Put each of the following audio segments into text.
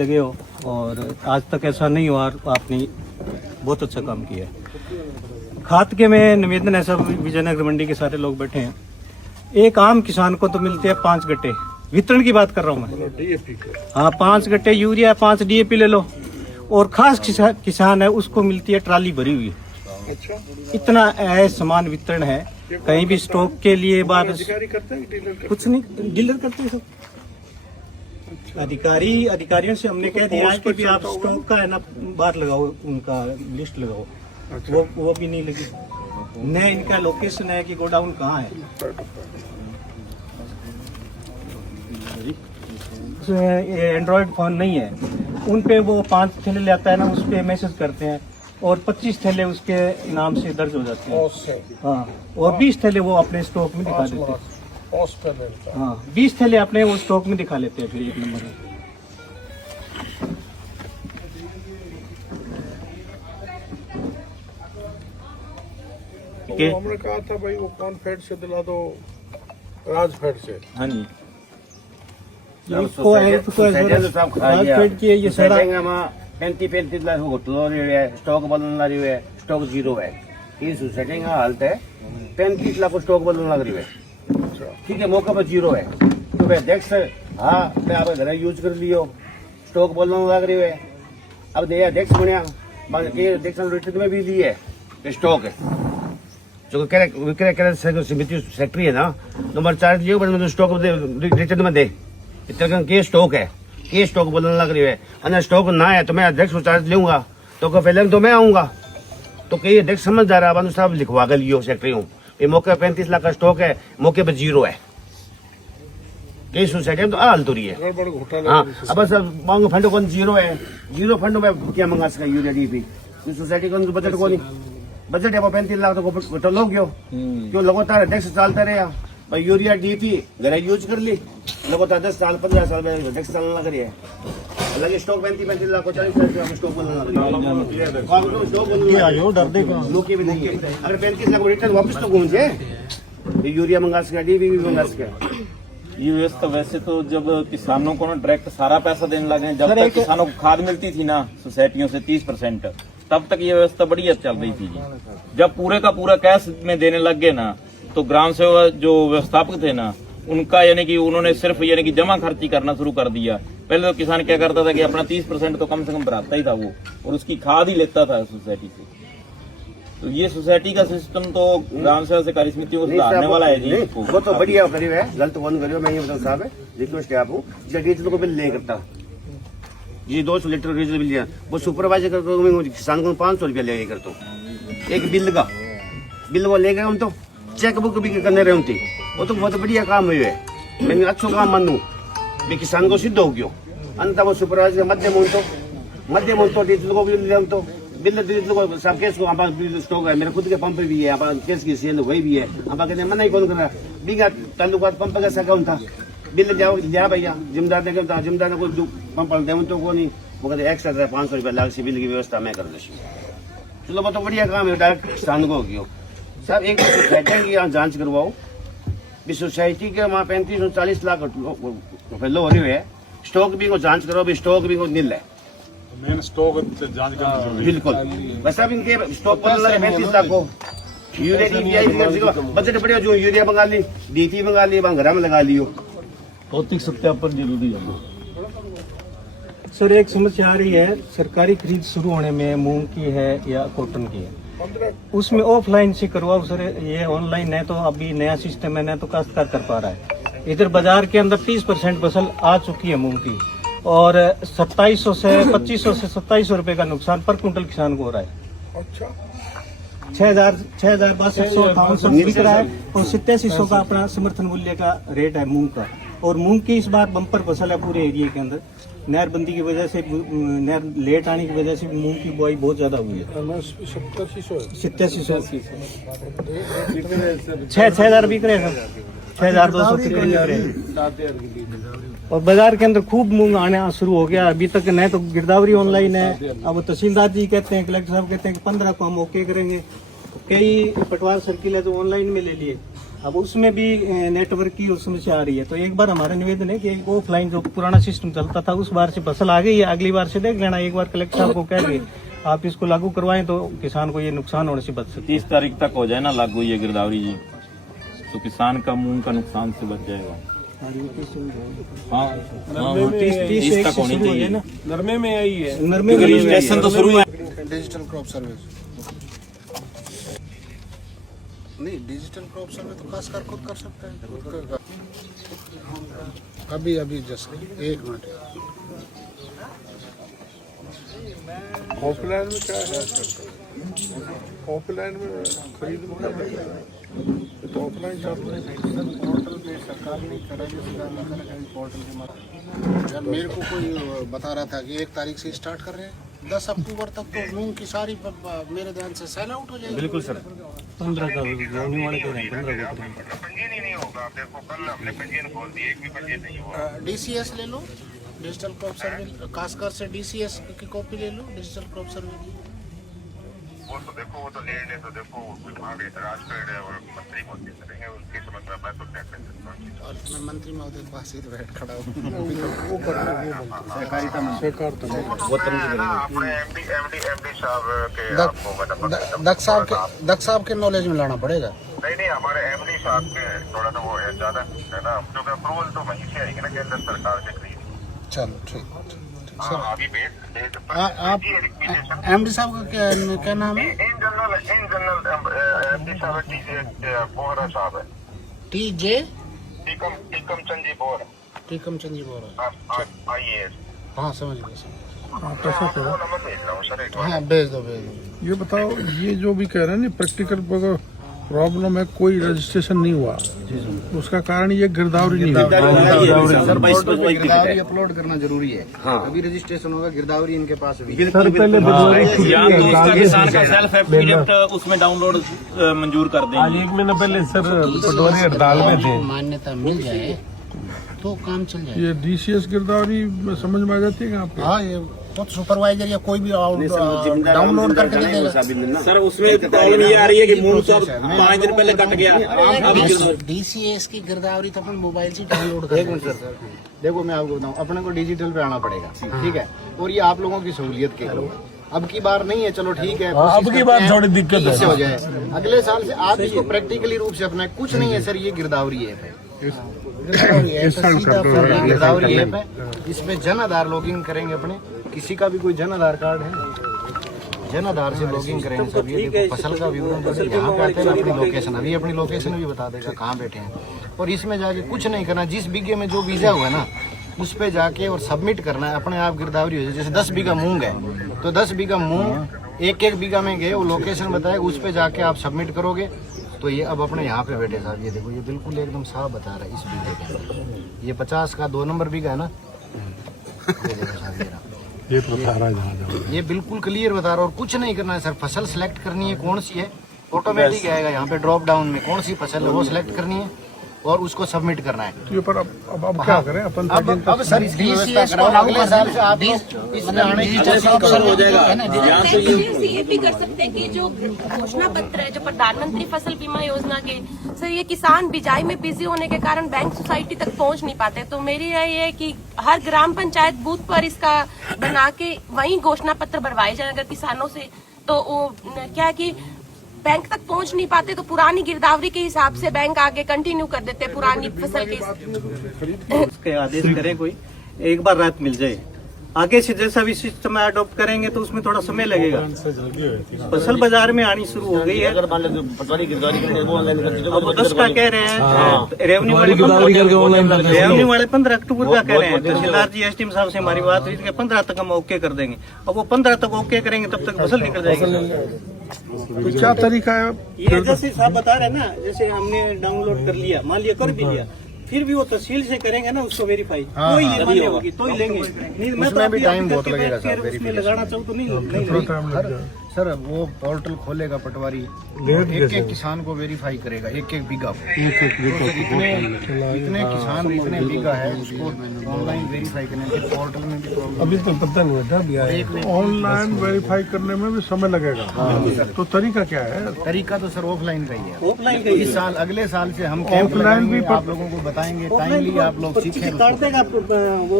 लगे हो और आज तक ऐसा नहीं हुआ और आपने बहुत अच्छा काम किया है। खाद के में निवेदन है, सब विजयनगर मंडी के सारे लोग बैठे हैं। एक आम किसान को तो मिलते हैं 5 गट्टे, वितरण की बात कर रहा हूँ मैं। डीएपी हाँ, 5 गट्टे यूरिया, 5 डीएपी ले लो। और खास किसान है उसको मिलती है ट्राली भरी हुई। अच्छा, इतना समान वितरण है। कहीं भी स्टॉक के लिए बात करते हैं, डीलर कुछ नहीं, डीलर करते हैं सब। अधिकारियों से हमने कह दिया है कि भी आप स्टॉक का है ना बात लगाओ, उनका लिस्ट लगाओ। अच्छा। वो भी नहीं लगी। न इनका लोकेशन है कि गोडाउन कहाँ है। एंड्रॉइड फोन नहीं है उन पे, वो 5 थैले ले आता है ना, उस पे मैसेज करते हैं और 25 थैले उसके नाम से दर्ज हो जाते हैं। हाँ, और 20 थैले वो अपने स्टॉक में दिखा देते हैं। हाँ, 20 थैले अपने वो स्टॉक में दिखा लेते हैं फिर 1 नंबर में। तो हमने कहा था भाई वो कौन फेड से दिला दो, राज फेड से। हाँ जी, इसको राजफेड की ये सारा 35 लाख होटलों स्टॉक बदलना रही है, स्टॉक जीरो है। ये सोसाइटी का हालत है, 35 लाख को स्टॉक बदलना लग रही है। ठीक है, मौके पर जीरो है तो भाई डेक्स हाँ मैं आप घर यूज कर लियो, स्टॉक बदलना लग रही है। अब दे डेक्स बनया डेक्स रिटर्न में भी ली है स्टॉक है जो विक्रय समिति सेक्रेटरी है ना, नंबर 4 लियो बस स्टॉक रिटर्न में दे। इतना के स्टॉक है, के स्टॉक बदलने लग रही है। अगर स्टॉक ना है तो मैं अध्यक्ष को चार्ज लूंगा, तो पहले तो मैं आऊंगा। तो कई अध्यक्ष समझदार है, बंधु साहब लिखवा कर लियो सेक्रेटरी हूँ। ये मौके 35 लाख का स्टॉक है, मौके पर जीरो है। कई सोसाइटी में तो हाल तो रही है। हाँ, अब बस मांगो फंड कौन जीरो है, जीरो फंड में क्या मंगा सका यूरिया डीपी सोसाइटी का बजट को नहीं, बजट है वो 35 लाख तो लो क्यों लगातार अध्यक्ष चलता रहे भाई। यूरिया डीपी घर यूज कर ली लगातार 10 साल 15 साल में अध्यक्ष चलने लग रही है। अलग स्टॉक 35 लाख को 40 लाख स्टॉक बनने लग रही है। अगर 35 लाख रिटर्न वापस तो घूम जाए, यूरिया मंगा सके, डीपी भी मंगा सके। ये व्यवस्था वैसे तो जब किसानों को ना डायरेक्ट सारा पैसा देने लगे, जब तक किसानों को खाद मिलती थी ना सोसाइटियों से 30%, तब तक ये व्यवस्था बढ़िया चल रही थी जी। जब पूरे का पूरा कैश में देने लग गए ना, तो ग्राम सेवक जो व्यवस्थापक थे ना, उनका यानी कि उन्होंने सिर्फ यानी कि जमा खर्ची करना शुरू कर दिया। पहले तो किसान क्या करता था कि अपना 30% तो कम से कम भराता ही था वो, और उसकी खाद ही लेता था सोसाइटी से। तो ये सोसाइटी का सिस्टम तो ग्राम सेवा सहकारी समितियों को सुधारने वाला है जी। वो तो बढ़िया करियो है, गलत वन करियो। मैं ये बताऊँ साहब है, रिक्वेस्ट है आपको, डीजल को बिल नहीं करता ये 200 लीटर डीजल बिल लिया, वो सुपरवाइजर करता किसान को 500 रुपया ले करता हूँ एक बिल का। बिल वो ले गए हम तो चेक बुक भी करने रहे होती, वो तो बहुत बढ़िया काम हुई है। मैंने अच्छा काम मानू भी किसान को सिद्ध हो गयो। अंत वो सुपरवाइजर मध्यम तो डीजल को बिल लिया तो बिल डीजल को सब केस को हमारा बिल स्टॉक है, मेरे खुद के पंप भी है, हमारा केस की सेल वही भी है। हम कहते मना ही कौन कर रहा बीघा तालुका पंप का अकाउंट था, बिल जाओ लिया भैया जिम्मेदार ने क्या, जिम्मेदार ने कोई पंप दे तो को नहीं, वो कहते एक्स्ट्रा 500 रुपया लाख से बिल की व्यवस्था मैं कर दे। चलो वो तो बढ़िया काम है, डायरेक्ट किसान को हो साहब। एक सोसाइटी की यहाँ जांच करवाओ, सोसाइटी के वहाँ 35-40 लाख रुपये लो हो रही है। स्टॉक भी को जांच करो, भी स्टॉक भी को नील है मेन स्टॉक जांच करना बिल्कुल। बस अब इनके स्टॉक पर 35 लाख को यूरिया बजट बढ़िया, जो यूरिया मंगा ली, डीपी मंगा ली, वहाँ घर में लगा लियो। भौतिक सत्यापन जरूरी है सर। एक समस्या आ रही है, सरकारी खरीद शुरू होने में मूंग की है या कॉटन की है, उसमें ऑफलाइन से करवाओ सर। ये ऑनलाइन है तो अभी नया सिस्टम है ना, तो काश्तकार कर पा रहा है। इधर बाजार के अंदर 30% फसल आ चुकी है मूंग की, और 2700 से 2500 से 2700 रुपए का नुकसान पर कुंटल किसान को हो रहा है। अच्छा, 6000 6200 बिक रहा है, और 8700 का अपना समर्थन मूल्य का रेट है मूंग का। और मूंग की इस बार बम्पर फसल है पूरे एरिया के अंदर। नहरबंदी की वजह से, नहर लेट आने की वजह से मूंग की बुआई बहुत ज्यादा हुई है। 8700 6000 बिक रहे हैं सर, 6200 बिक रहे हैं। और बाजार के अंदर खूब मूंग आना शुरू हो गया। अभी तक न तो गिरदावरी ऑनलाइन है, अब तहसीलदार जी कहते हैं, कलेक्टर साहब कहते हैं कि 15 को हम ओके करेंगे। कई पटवार सर्किल है तो ऑनलाइन में ले लिए। अब उसमें भी नेटवर्क की समस्या आ रही है, तो एक बार हमारा निवेदन है कि ऑफलाइन जो पुराना सिस्टम चलता था उस बार से फसल आ गई है, अगली बार से देख लेना। एक बार कलेक्टर साहब को कह के आप इसको लागू करवाएं तो किसान को ये नुकसान होने से बच सकते। 30 तारीख तक हो जाए ना लागू ये गिरदावरी जी, तो किसान का मूंग का नुकसान से बच जाएगा। हाँ, 30 तक होनी चाहिए ना। नरमे में आई है। नरमे में रजिस्ट्रेशन तो शुरू है। डिजिटल क्रॉप सर्वे नहीं, डिजिटल क्रॉप सर्वे तो खासकर खुद कर सकते हैं। अभी जस्ट 1 मिनट। ऑफलाइन में क्या है? ऑफलाइन में खरीद में क्या दिक्कत है? तो ऑफलाइन चालू है। पोर्टल पे सरकार नहीं करेगी, पोर्टल के माध्यम। जब मेरे को कोई बता रहा था कि 1 तारीख से स्टार्ट कर रहे हैं, 10 अक्टूबर तक तो मूंग की सारी मेरे ध्यान से सेल आउट हो जाएगी। बिल्कुल सर, 15 का रेवन्यू वाले कह रहे हैं 15 को करेंगे। पंजीयन ही नहीं होगा। देखो कल हमने पंजीयन खोल दी, एक भी पंजीयन नहीं हुआ। DCS ले लो, डिजिटल क्रॉप सर्वे, खासकर से DCS की कॉपी ले लो, डिजिटल क्रॉप सर्वे की। वो तो देखो, वो तो ले तो देखो विभाग एतराज कर रहे हैं और मंत्री मोदी करेंगे, उसकी समझ में मैं तो क्या कर सकता हूँ। और मैं मंत्री महोदय के पास ही तो बैठ खड़ा हूँ। अपने एमडी साहब के आपको मतलब दक्ष साहब के नॉलेज में लाना पड़ेगा। नहीं हमारे एमडी साहब के थोड़ा तो वो है ज्यादा है ना, क्योंकि अप्रूवल तो वहीं से आएगी ना केंद्र सरकार से खरीद। चलो ठीक। हाँ, अभी भेज आप एमडी साहब का क्या नाम है? इन जनरल एमडी साहब बोहरा साहब है। TJ टीकम चंद जी बोहरा। टीकम चंद जी बोहरा। IAS। हाँ समझ गया। नंबर भेज रहा हूँ सर एक बार। हाँ भेज दो। ये बताओ, ये जो भी कह रहे हैं ना प्रैक्टिकल प्रॉब्लम है, कोई रजिस्ट्रेशन नहीं हुआ, उसका कारण ये गिरदावरी नहीं हुई। सर भाई इसको कोई दिक्कत है। गिरदावरी अपलोड करना जरूरी है। हाँ। अभी रजिस्ट्रेशन होगा, गिरदावरी इनके पास भी। सर पहले या तो उसका किसान का सेल्फ एफिडेविट उसमें डाउनलोड मंजूर कर देंगे। आज 1 महीना पहले सर पटवारी हड़ताल में थे। मान्यता मिल जाए तो काम चल जाए। ये DCS गिरदावरी समझ में आ जाती है आप? हाँ, ये खुद सुपरवाइजर या कोई भी डाउनलोड करके दे देगा। सर उसमें प्रॉब्लम ये आ रही है कि मूंग तो 5 दिन पहले कट गया। DCS की गिरदावरी तो अपन मोबाइल से डाउनलोड कर। एक मिनट सर, देखो मैं आपको बताऊं, अपने को डिजिटल पे आना पड़ेगा, ठीक है? और ये आप लोगों की सहूलियत के लिए, अब की बार नहीं है, चलो ठीक है, अब की बार थोड़ी दिक्कत है, इससे हो जाए। अगले साल से आप इसको प्रैक्टिकली रूप से अपनाएं। कुछ नहीं है सर, ये गिरदावरी ऐप है। गिरदावरी ऐप है, इसमें जन आधार लॉगिन करेंगे अपने, किसी का भी कोई जन आधार कार्ड है, जन आधार से लॉगिन करेंगे सब। ये देखो फसल का विवरण यहाँ पे आते हैं, अपनी लोकेशन, अभी अपनी लोकेशन भी बता देगा कहाँ बैठे हैं। और इसमें जाके कुछ नहीं करना, जिस बीघे में जो बीजा हुआ ना उस पे जाके और सबमिट करना है, अपने आप गिरदावरी हो जाए। जैसे 10 बीघा मूंग है तो 10 बीघा मूंग 1-1 बीघा में गए, वो लोकेशन बताएगा, उस पे जाके आप सबमिट करोगे तो ये अब अपने यहाँ पे बैठे साहब। ये देखो, ये बिल्कुल एकदम साफ बता रहा है इस बीघे के अंदर। ये 50 का 2 नंबर बीघा है ना, ये देखो साहब, ये तो बता रहा है, ये बिल्कुल क्लियर बता रहा है। और कुछ नहीं करना है सर, फसल सेलेक्ट करनी है कौन सी है, ऑटोमेटिक आएगा यहाँ पे ड्रॉप डाउन में कौन सी फसल है वो सिलेक्ट करनी है और उसको सबमिट करना है। ये पर अब क्या करें अपन? अब सर इसकी व्यवस्था कराओ, अगले साल से आप इसमें आने की हो जाएगा। ये भी कर सकते हैं कि जो घोषणा पत्र है जो प्रधानमंत्री फसल बीमा योजना के, सर ये किसान बिजाई में बिजी होने के कारण बैंक सोसाइटी तक पहुंच नहीं पाते। तो मेरी राय ये है कि हर ग्राम पंचायत बूथ पर इसका बना के वहीं घोषणा पत्र भरवाए जाए अगर किसानों से। तो वो क्या है कि बैंक तक पहुंच नहीं पाते तो पुरानी गिरदावरी के हिसाब से बैंक आगे कंटिन्यू कर देते पुरानी फसल के। उसके आदेश करें कोई, एक बार रात मिल जाए। आगे से जैसा भी सिस्टम अडॉप्ट करेंगे तो उसमें थोड़ा समय लगेगा। फसल बाजार में आनी शुरू हो गई है। अगर मान लो पटवारी गिरदावरी करते हैं वो ऑनलाइन कर दीजिए। अब 10 का कह रहे हैं, रेवेन्यू वाले 15 अक्टूबर का कह रहे हैं। तहसीलदार जी SDM साहब से हमारी बात हुई थी कि 15 तक हम ओके कर देंगे। अब वो 15 तक ओके करेंगे तब तक फसल निकल जाएगी। तो क्या तरीका है? ये जैसे साहब बता रहे हैं ना, जैसे हमने डाउनलोड कर लिया, मान लिया कर भी लिया, फिर भी वो तहसील से करेंगे ना उसको वेरीफाई, कोई ये मान्य होगी तो ही लेंगे। नहीं मैं तो भी टाइम बहुत लगेगा उसमें लगाना चाहूँ तो नहीं सर वो पोर्टल खोलेगा पटवारी, एक एक किसान को वेरीफाई करेगा, एक एक बीघा को। इतने किसान इतने बीघा है उसको ऑनलाइन वेरीफाई करने के पोर्टल में भी अभी तो पता नहीं होता, ऑनलाइन वेरीफाई करने में भी समय लगेगा। तो तरीका क्या है? तरीका तो सर ऑफलाइन का ही है। ऑफलाइन का इस साल अगले साल से हम कैंप लगाएंगे, आप लोगों को बताएंगे, टाइमली आप लोग सीखें। काट देगा वो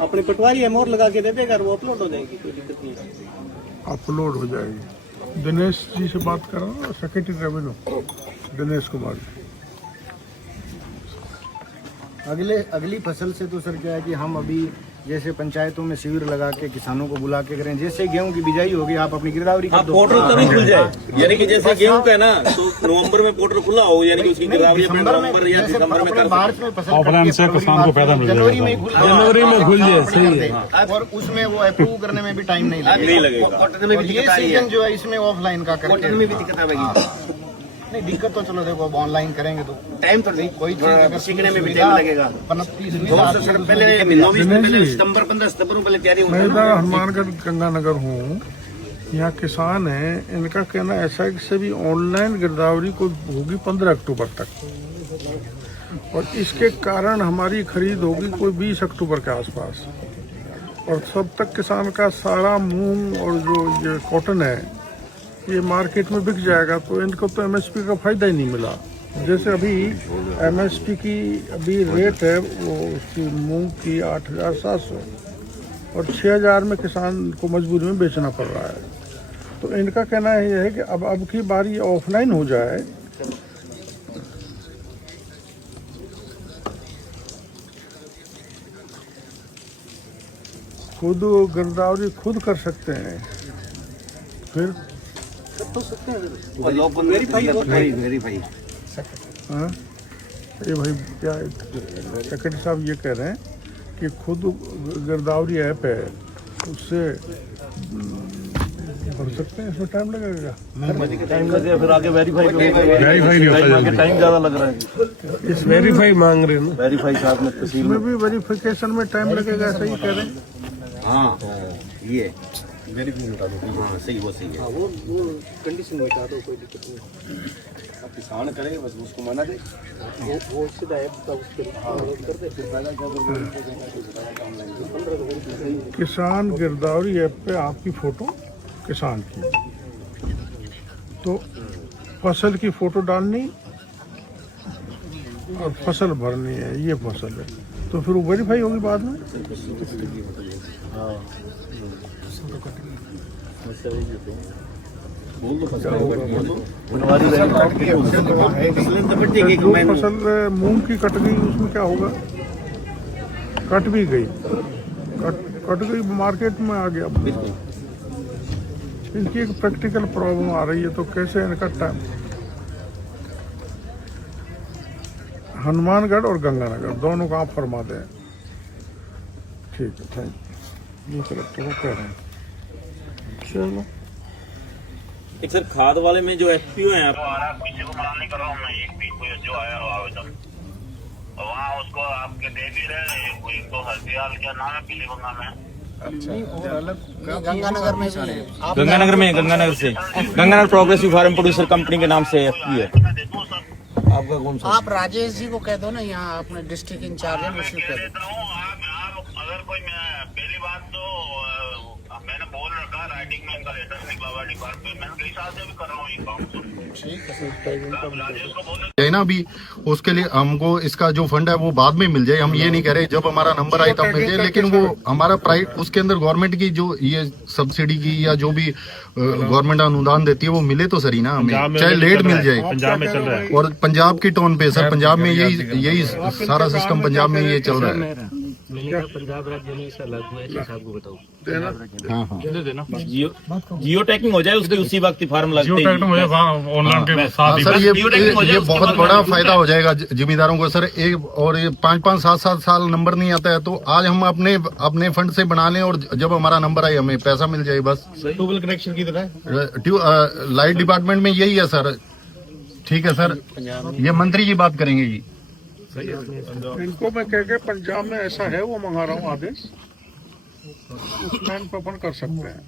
अपने पटवारी है, मोहर लगा के दे देगा, वो अपलोड हो जाएगी, कोई दिक्कत नहीं है। अपलोड हो जाएगी। दिनेश जी से बात कर रहा हूँ, सेक्रेटरी रेवेन्यू दिनेश कुमार। अगली फसल से तो सर क्या है कि हम अभी जैसे पंचायतों में शिविर लगा के किसानों को बुला के करें, जैसे गेहूं की बिजाई होगी आप अपनी गिरदावरी कर दो। पोर्टल तभी खुल जाए, यानी कि जैसे गेहूं का है ना, तो नवंबर में पोर्टल खुला हो, यानी कि उसकी गिरदावरी नवंबर या दिसंबर में कर मार्च में फसल किसान को फायदा मिल जनवरी में खुल जाए, सही है। और उसमें वो अप्रूव करने में भी टाइम नहीं लगेगा। ये सीजन जो है इसमें ऑफलाइन का करके में भी दिक्कत आएगी। नहीं, दिक्कत तो चलो देखो अब ऑनलाइन करेंगे तो टाइम तो नहीं, कोई थोड़ा सीखने में भी टाइम लगेगा। पहले सितंबर 15 सितंबर में पहले तैयारी मैं इधर हनुमानगढ़ गंगानगर हूँ, यहाँ किसान हैं, इनका कहना ऐसा है कि सभी ऑनलाइन गिरदावरी को होगी 15 अक्टूबर तक, और इसके कारण हमारी खरीद होगी कोई 20 अक्टूबर के आसपास, और तब तक किसान का सारा मूंग और जो ये कॉटन है ये मार्केट में बिक जाएगा, तो इनको तो एमएसपी का फायदा ही नहीं मिला। जैसे अभी एमएसपी की अभी रेट है वो उसकी मूंग की 8,700 और 6,000 में किसान को मजबूरी में बेचना पड़ रहा है। तो इनका कहना ये है कि अब की बार ये ऑफलाइन हो जाए, खुद गिरदावरी खुद कर सकते हैं, फिर वेरीफाई हाँ, ये भाई क्या सेक्रेटरी साहब ये कह रहे हैं कि खुद गिरदावरी ऐप है उससे भर सकते हैं, इसमें टाइम लगेगा। टाइम लगेगा, फिर आगे वेरीफाई नहीं होता, टाइम ज्यादा लग रहा है। इस वेरीफाई मांग रहे हैं ना, वेरीफाई साथ में तहसील इसमें भी वेरिफिकेशन में टाइम लगेगा, ऐसा ही कह रहे हैं। हाँ ये वेरीफाई मिटा दो। हाँ सही, वो सही है। वो कंडीशन मिटा दो, कोई दिक्कत नहीं। अब किसान करे बस उसको मना दे, वो सीधा ऐप का उसके डाउनलोड कर दे, फिर फायदा क्या। किसान गिरदावरी ऐप पे आपकी फोटो किसान की, तो फसल की फोटो डालनी और फसल भरनी है, ये फसल है, तो फिर वो वेरीफाई होगी बाद में। जो फसल मूंग की कट गई उसमें क्या होगा? कट भी गई, कट गई मार्केट में आ गया, इनकी एक प्रैक्टिकल प्रॉब्लम आ रही है, तो कैसे इनका टाइम। हनुमानगढ़ और गंगानगर दोनों का आप फरमा दें। ठीक है, थैंक यू। ये कलेक्टर को कह रहे हैं। चलो एक सर खाद वाले में जो एफपीओ है आप किसी को मना नहीं कर रहा हूँ मैं, एक भी कोई जो आया हो आवेदन वहाँ उसको आपके दे भी रहे। एक तो हल्दीयाल क्या नाम है पीलीबंगा में, गंगानगर में गंगानगर से Ganganagar progressive farm producer company के नाम से एफपीओ है। आपका कौन सा? आप राजेश जी को कह दो ना, यहाँ अपने डिस्ट्रिक्ट इंचार्ज है, उसको कह दो। आप अगर कोई पहली बात तो मैंने बोल रखा, राइटिंग में इनका लेटर निकला हुआ डिपार्टमेंट, मैंने कई साल से भी कर रहा हूँ ये काम। है ना, अभी उसके लिए हमको इसका जो फंड है वो बाद में मिल जाए, हम ये नहीं कह रहे जब हमारा नंबर आए तब मिल जाए, लेकिन वो हमारा प्राइवेट उसके अंदर गवर्नमेंट की जो ये सब्सिडी की या जो भी गवर्नमेंट अनुदान देती है वो मिले तो सही ना हमें, चाहे लेट मिल जाए। पंजाब में चल रहा है, और पंजाब की टोन पे सर, पंजाब में यही सारा सिस्टम पंजाब में ये चल रहा है। पंजाब राज्य में ऐसा लागू है, आपको बताओ। हाँ हाँ जियो टैगिंग हो जाए उसकी उसी वक्त ही फार्म लगते हैं। सर ये बहुत बड़ा फायदा हो जाएगा जिम्मेदारों को सर। एक और ये 5-5, 7-7 साल नंबर नहीं आता है, तो आज हम अपने फंड से बना लें और जब हमारा नंबर आए हमें पैसा मिल जाए बस। ट्यूबवेल कनेक्शन की तरह लाइट डिपार्टमेंट में यही है सर। ठीक है सर, ये मंत्री जी बात करेंगे जी। इनको मैं कह के पंजाब में ऐसा है वो मंगा रहा हूँ आदेश, उस लाइन पर अपन कर सकते हैं।